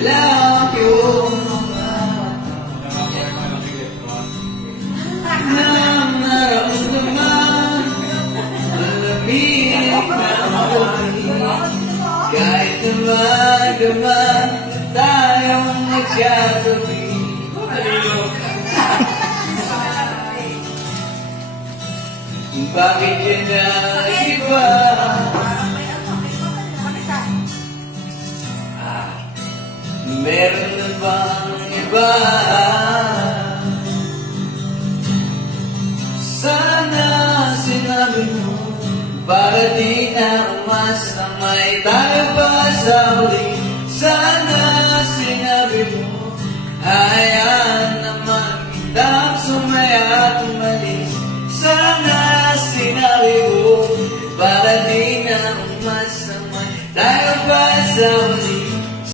lang yung mga nang naramdaman. Malamig na malamig, kahit naman tayong nagkagabi. Bakit yun na iba? Meron na bang iba? Sana sinabi mo para di na umasa, may tayo pa sa huli. Sana sinabi mo ay